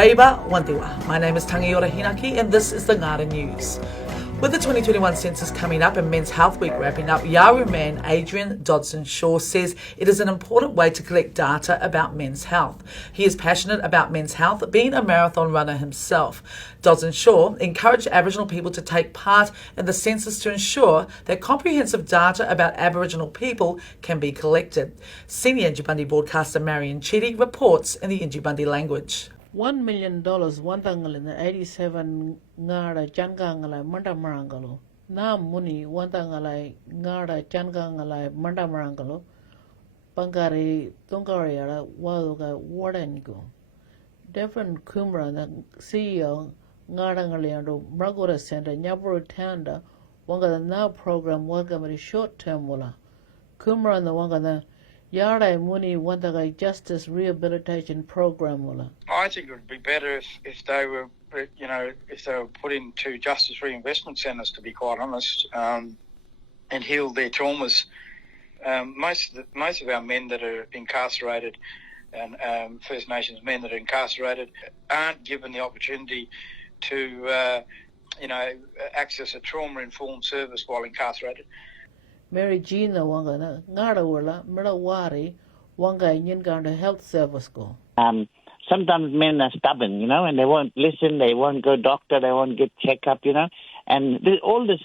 Waiba Wantiwa. My name is Tangiora Hinaki and this is the Ngaarda News. With the 2021 census coming up and Men's Health Week wrapping up, Yawuru man Adrian Dodson-Shaw says it is an important way to collect data about men's health. He is passionate about men's health, being a marathon runner himself. Dodson-Shaw encouraged Aboriginal people to take part in the census to ensure that comprehensive data about Aboriginal people can be collected. Senior Njibandi broadcaster Marion Cheedy reports in the Njibandi language. $1 million wantangal 87 Ngaarda changangalai mandamarangalo na muni wantangalai Ngaarda changangalai mandamarangalo pangari tungariara waduga wadango Devon Kumra the CEO Ngaarda Bragora Center Nyaburu Tanda wanga the now program welcome short term wala Kumra and the wanga the Yara Muni Wantagai Justice Rehabilitation Program wala. I think it would be better if they were, if they were put into justice reinvestment centres, to be quite honest, and heal their traumas. Most of our men that are incarcerated, and First Nations men that are incarcerated, aren't given the opportunity to, access a trauma-informed service while incarcerated. Mary Jean the wanga na Ngaarda wala Mirawari wanga Ngaarda Health Service go. Sometimes men are stubborn, and they won't listen, they won't go doctor, they won't get checkup, and all this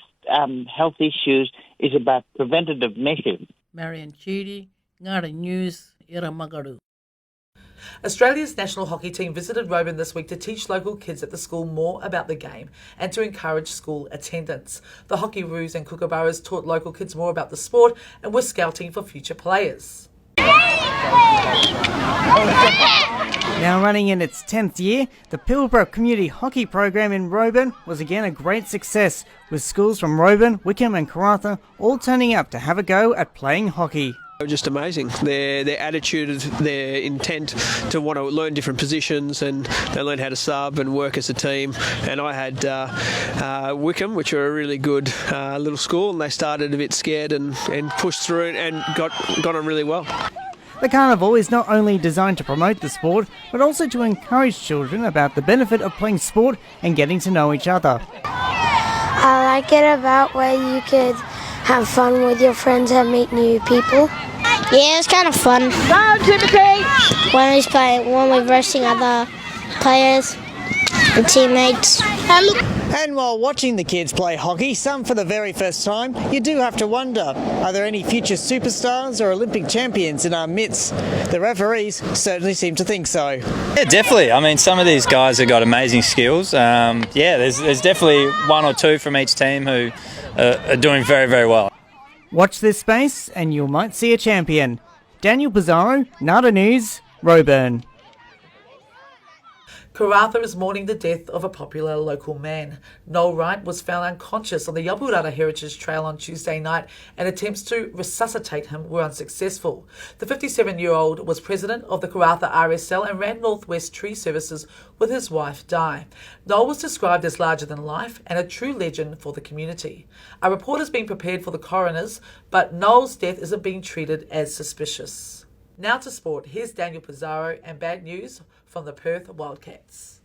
health issues is about preventative measures. Marion Cheedy, Ngaarda News, Ieramagadu. Australia's national hockey team visited Roebourne this week to teach local kids at the school more about the game and to encourage school attendance. The Hockeyroos and Kookaburras taught local kids more about the sport and were scouting for future players. Now running in its 10th year, the Pilbara Community Hockey Program in Roebourne was again a great success, with schools from Roebourne, Wickham and Karratha all turning up to have a go at playing hockey. Just amazing. Their attitude, their intent to want to learn different positions, and they learn how to sub and work as a team. And I had Wickham, which are a really good little school, and they started a bit scared and pushed through and got on really well. The carnival is not only designed to promote the sport, but also to encourage children about the benefit of playing sport and getting to know each other. I like it about where you could have fun with your friends and meet new people. Yeah, it's kind of fun. Go, Timothy! When we're versing other players and teammates. And while watching the kids play hockey, some for the very first time, you do have to wonder, are there any future superstars or Olympic champions in our midst? The referees certainly seem to think so. Yeah, definitely. I mean, some of these guys have got amazing skills. There's definitely one or two from each team who are doing very, very well. Watch this space and you might see a champion. Daniel Pizarro, Ngaarda News, Roebourne. Karratha is mourning the death of a popular local man. Noel Wright was found unconscious on the Yaburara Heritage Trail on Tuesday night, and attempts to resuscitate him were unsuccessful. The 57-year-old was president of the Karratha RSL and ran Northwest Tree Services with his wife Di. Noel was described as larger than life and a true legend for the community. A report is being prepared for the coroners, but Noel's death isn't being treated as suspicious. Now to sport. Here's Daniel Pizarro and bad news from the Perth Wildcats.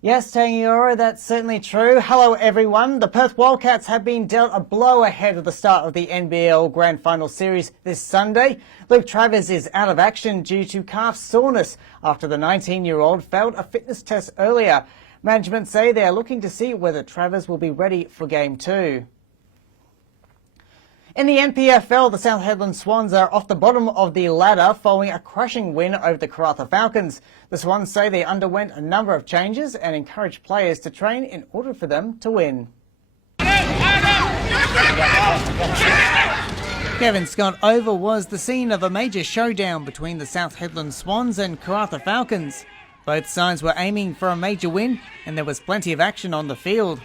Yes, Tangiora, that's certainly true. Hello everyone. The Perth Wildcats have been dealt a blow ahead of the start of the NBL Grand Final Series this Sunday. Luke Travers is out of action due to calf soreness after the 19-year-old failed a fitness test earlier. Management say they are looking to see whether Travers will be ready for Game 2. In the NPFL, the South Hedland Swans are off the bottom of the ladder following a crushing win over the Karratha Falcons. The Swans say they underwent a number of changes and encouraged players to train in order for them to win. Kevin Scott Oval was the scene of a major showdown between the South Hedland Swans and Karratha Falcons. Both sides were aiming for a major win, and there was plenty of action on the field.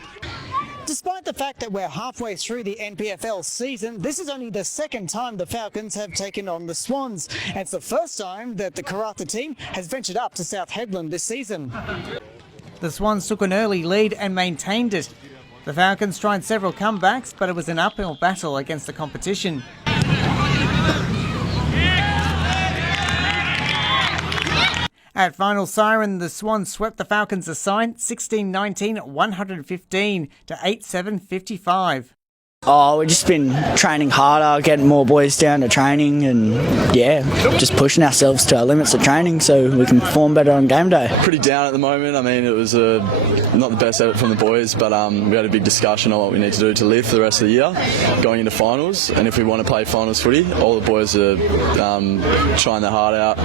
Despite the fact that we're halfway through the NPFL season, this is only the second time the Falcons have taken on the Swans. And it's the first time that the Karratha team has ventured up to South Hedland this season. The Swans took an early lead and maintained it. The Falcons tried several comebacks, but it was an uphill battle against the competition. At final siren, the Swans swept the Falcons aside 16-19, 115 to 8-7-55. Oh, we've just been training harder, getting more boys down to training and, just pushing ourselves to our limits of training so we can perform better on game day. Pretty down at the moment. I mean, it was not the best effort from the boys, but we had a big discussion on what we need to do to live for the rest of the year, going into finals. And if we want to play finals footy, all the boys are trying their heart out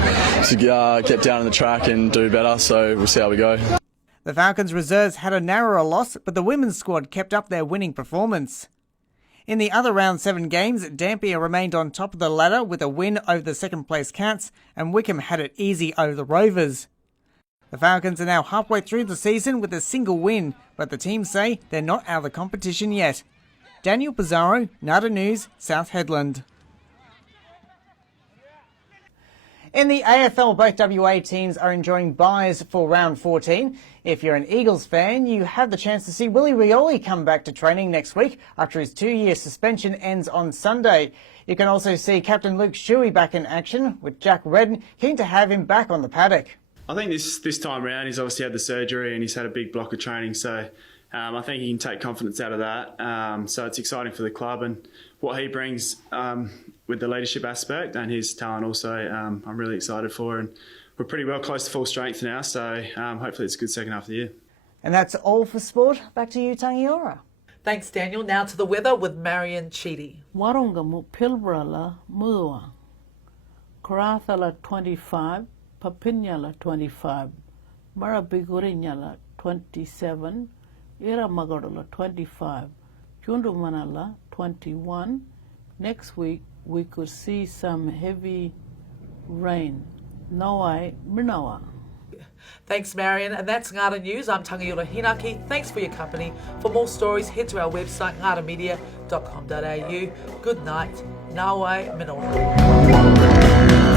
to get down on the track and do better, so we'll see how we go. The Falcons reserves had a narrower loss, but the women's squad kept up their winning performance. In the other round 7 games, Dampier remained on top of the ladder with a win over the second-place Cats, and Wickham had it easy over the Rovers. The Falcons are now halfway through the season with a single win, but the team say they're not out of the competition yet. Daniel Pizarro, Ngaarda News, South Hedland. In the AFL, both WA teams are enjoying byes for round 14. If you're an Eagles fan, you have the chance to see Willie Rioli come back to training next week after his 2-year suspension ends on Sunday. You can also see Captain Luke Shuey back in action, with Jack Redden keen to have him back on the paddock. I think this time round he's obviously had the surgery and he's had a big block of training, so I think he can take confidence out of that. So it's exciting for the club and what he brings with the leadership aspect and his talent also, I'm really excited for. And we're pretty well close to full strength now, so hopefully it's a good second half of the year. And that's all for sport. Back to you, Tangiora. Thanks, Daniel. Now to the weather with Marion Cheedy. Warungamu Pilbara la Muwa. Karratha la 25, Papinya la 25, Marabigurinya la 27, Ieramagadu la 25, Chundumana la 21. Next week we could see some heavy rain. Nawai Minawa. Thanks, Marion. And that's Ngaarda News. I'm Tangiora Hinaki. Thanks for your company. For more stories, head to our website, ngaardamedia.com.au. Good night. Nawai Minoa.